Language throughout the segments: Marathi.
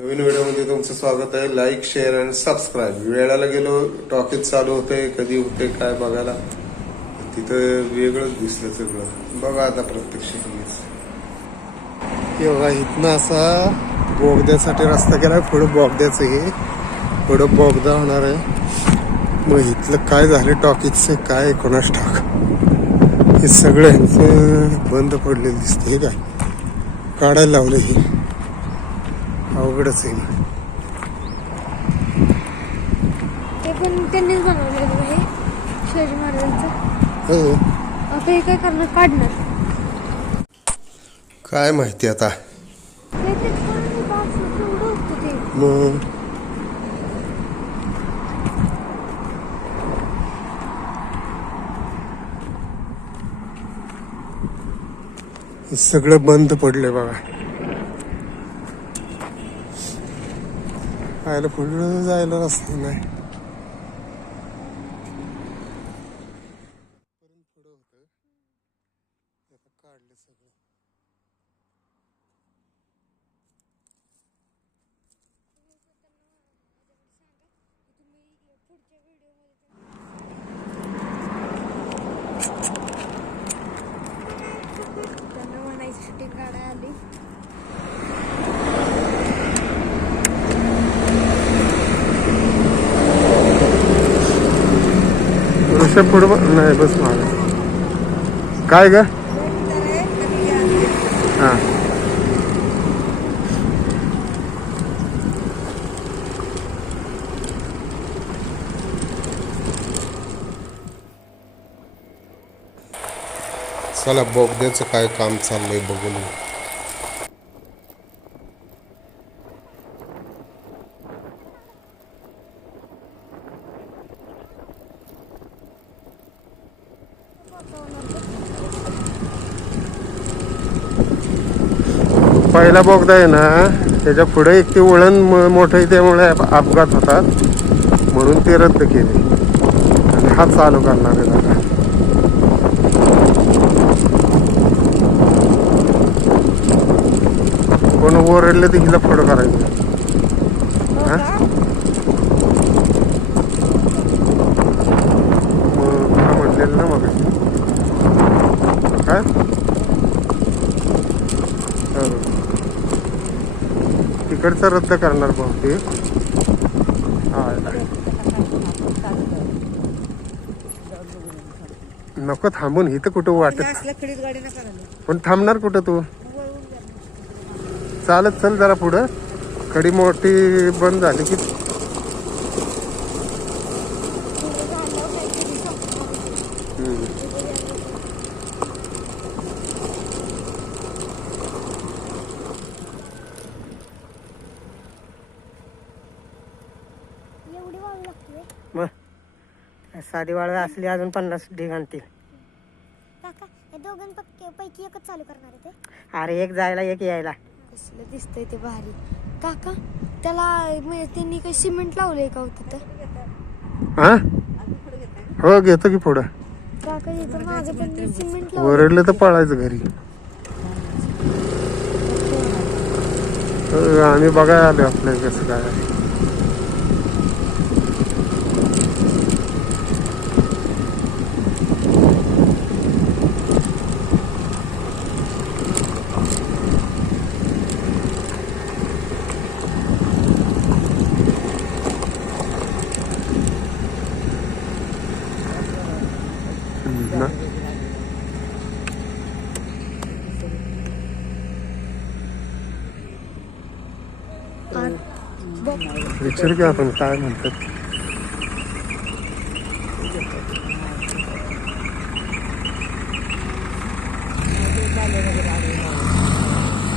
नवीन व्हिडिओमध्ये तुमचं स्वागत आहे. लाईक शेअर आणि सबस्क्राईब वेळाला गेलो टॉकीज चालू होते कधी होते काय बघायला. तिथं वेगळंच दिसलं सगळं. बघा आता प्रत्यक्ष तुम्हीच. हे बघा इथनं असा बोगद्यासाठी रस्ता केला पुढं बोगद्याचं हे. पुढं बोगदा होणार आहे. मग इथलं काय झालं टॉकीजचं काय कोणास ठाक हे सगळं ह्यांचं बंद पडलेलं दिसतं हे काय. काढायला लावलं हे. अवघडच आहे. ते पण त्यांनीच बनवलेलं हे शिवाजी महाराजांचं. हो. आता हे काय करणार? काढणार. काय माहिती आता? ते ते पाणी box केवढं होतं ते. मग? हे सगळं बंद पडलंय बघा. पाहायला पुढे जायला रस्ता नाही. काढले सगळं. ऋषभ पुढे नाही बस माग. ग? हा. चला बोगद्याचं काय काम चाललंय बघून. पहिला बोगदा आहे ना त्याच्या पुढे एक ते वळण मोठं आहे त्यामुळे अप- अपघात होतात. म्हणून ते रद्द केले. आणि हा चालू करणार आहे दादा कोण ओरडले तर हिला फोटो करायचं हा? मग हा म्हणलेलं ना मग काय हो. तिकडचं रद्द करणार बहुतेक. हा, नको थांबून इथं कुठं वाटत. पण थांबणार कुठं तू? चालत चल जरा पुढं. कडी मोठी बंद झाली की हम्म. एवढी वाळू लागते मग साधी वाळ असली अजून पन्नास ढीग आणतील. काका या दोघांपैकी पैकी एकच चालू करणार आहे ते? अरे एक जायला एक यायला. कसलं दिसतंय ते भारी. काका त्याला म्हणजे त्यांनी काही सिमेंट लावलंय का हो तिथं? हा? हो घेतो की पुढं. काका इथं माझं पण सिमेंट लावलं ओरडलं तर पळायचं घरी. हो, आम्ही बघायला आलो आपल्या कसं काय आहे. विचार की आपण काय म्हणतात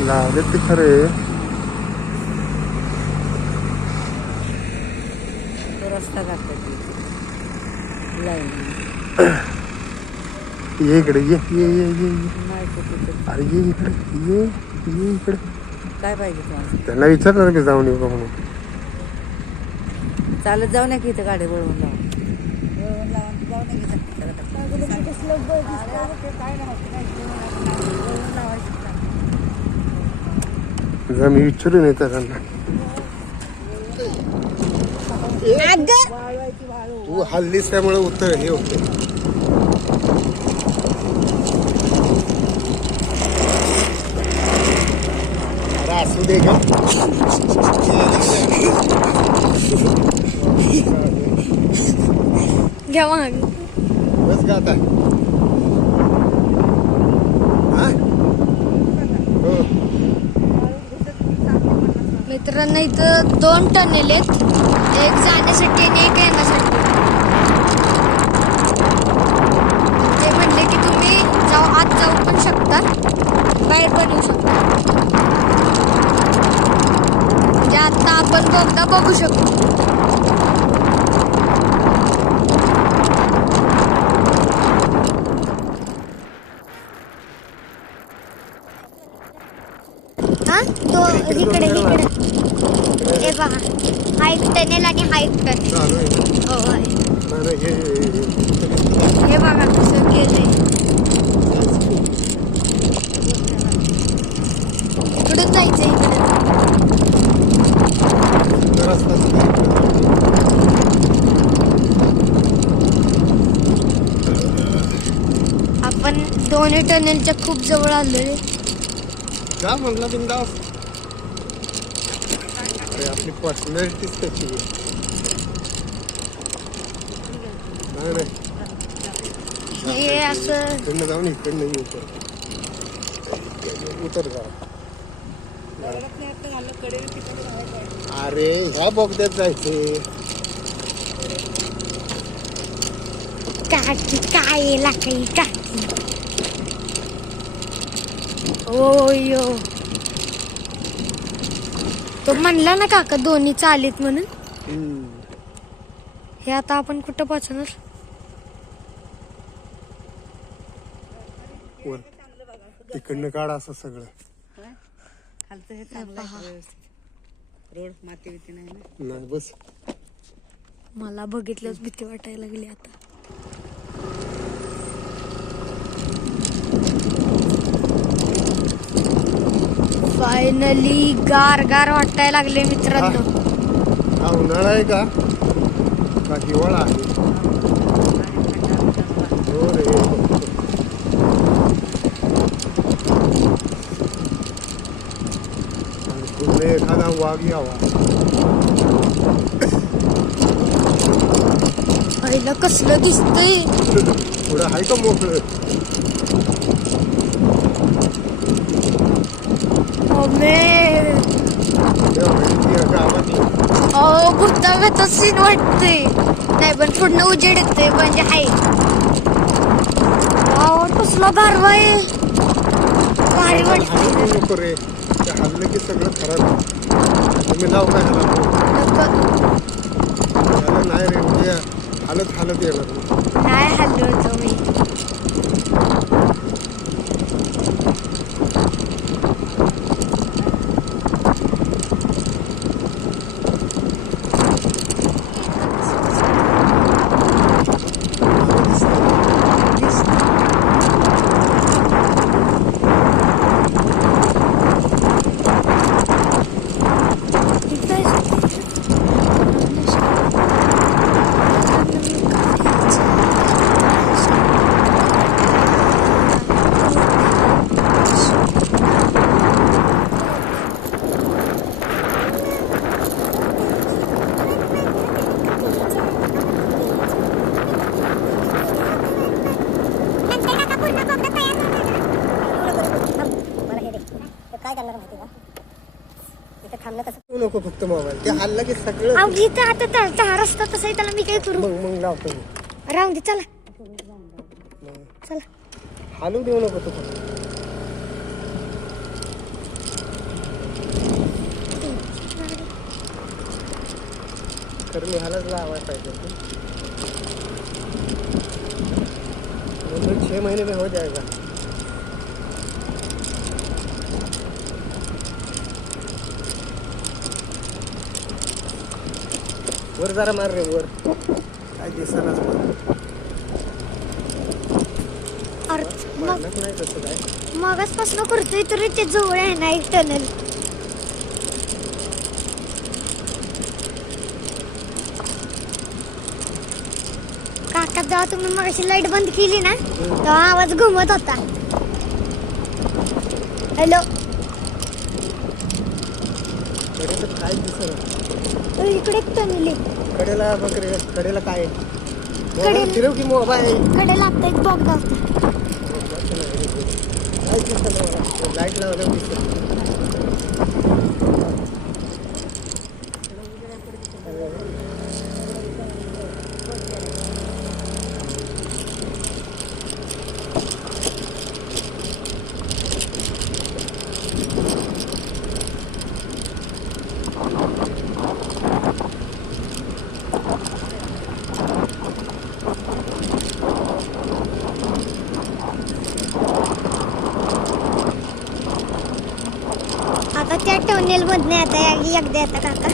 लावले ते खरे। तो रस्ता ये इकडे ये ये ये ये ये. अरे ये इकडे ये ये इकडे। काय पाहिजे त्यांना विचारणार मी जाऊन येऊ का म्हणून. चालत जाऊ नये की इथं गाडी वळवून लावून. मी विचारून येतो त्यांना तू हल्लीस त्यामुळे उत्तर हे होते. अरे असू दे का घ्या मग. बस का आता. हा? मित्रांनो इथं दोन टनेल आहेत. एक जाण्यासाठी आणि एक येण्यासाठी. ते म्हणले की तुम्ही जाऊ आत जाऊ पण शकता. बाहेर पण येऊ शकता. आता आपण बोगदा बघू शकतो हा तो इकडे इकडे हे बघा हा एक टनेल आणि हा एक टनेल चालू आहे ना? हो होय. नाही, नाही, हे- हे- हे- हे बघा कसं केलंय इकडून जायचं इकडे हे रस्ता सुद्धा इकडे. आपण दोन्ही टनेलच्या खूप जवळ आलोय. जा म्हणला बिंदास. अरे आपली पर्सनॅलिटीच त्याची आहे. नाही नाही. हे असं इकडनं जाऊन इकडनं येऊ कर उतर जा. अरे ह्या बोगद्यात जायचे. काकी काय लाकाई काकी ओयो. तो म्हणला ना काका दोन्ही चालीत म्हणून. हम्म. हे आता आपण कुठं पोहोचणार? वर तिकडनं काढ असं सगळं. खालचं हे चांगलं आहे व्यवस्थित? रोड माती बिती नाही ना? नाही बस. मला बघितल्याच भीती वाटायला लागली आता. फायनली गार गार वाटायला लागले मित्रांनो. हा. उन्हाळा आहे का? का हिवाळा आहे? हो रे. आणि पुढे एखादा वाघ यावा. पहिलं कसलं दिसतंय? पुढं आहे का मोकळं? अहो भूतागत सीन वाटतंय नाही पण पूर्ण उजेड येतोय म्हणजे आहे. कसला गारवा आहे. भारी नको रे. ते हल्लं की सगळं खराब आहे. तुम्ही लाव काय ह्याला. ह्याला नाही रे उद्या हालत हालत येणार नाही. नाही हल्लो मी. काय करणार माहिती का? इथे थांबलं कसं? तू नको फक्त मोबाईल ते हल्लं की सगळं. अहो जिथं आता रस्ता तसा आहे त्याला मी काय करू? मग मग लावतो मी. राहून दे चला. चला. हालू देऊ नको तू फक्त. तर मी लावायला पाहिजे होतं. छह महीने में हो जाएगा वर जरा मार रे वर. काय मारलंच नाही तसं काय? मगासपासून करतोय तरी ते जवळ आहे ना एक टनल. काका जेव्हा तुम्ही मग लाइट बंद केली ना तेव्हा आवाज घुमत होता. हॅलो? कडेला काय दिसत इकडे एक टनली कडेला बघ रे कडेला काय? कडेला- मोबाईल फिरव की मोबाईल? कडे लागतं एक बॉक्स लाइट लावलं दिसत आता त्या टनेल मधने आता एकदा येता काका।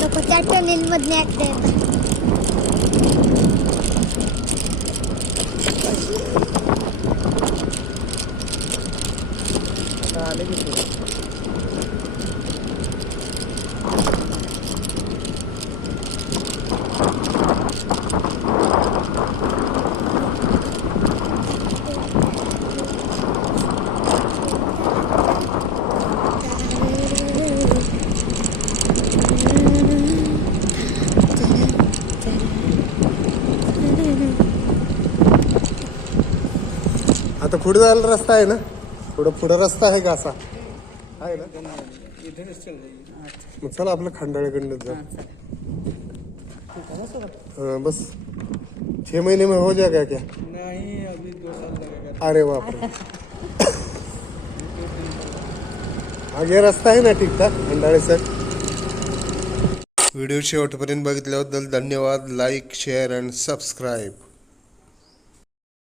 लोक त्या टनेल मधने आता पुढे जायला रस्ता आहे ना? थोडं पुढं रस्ता आहे का असा? आहे ना? मग चला आपलं खंडाळ्याकडनं हो जा हाँ, बस. छह महीने में हो जाएगा क्या? नहीं अभी दो साल लगेगा अरे बाप रे आगे रस्ता आहे ना ठीक खंडाळे सर व्हिडिओ शेवटपर्यंत बघितल्याबद्दल धन्यवाद. Like share and subscribe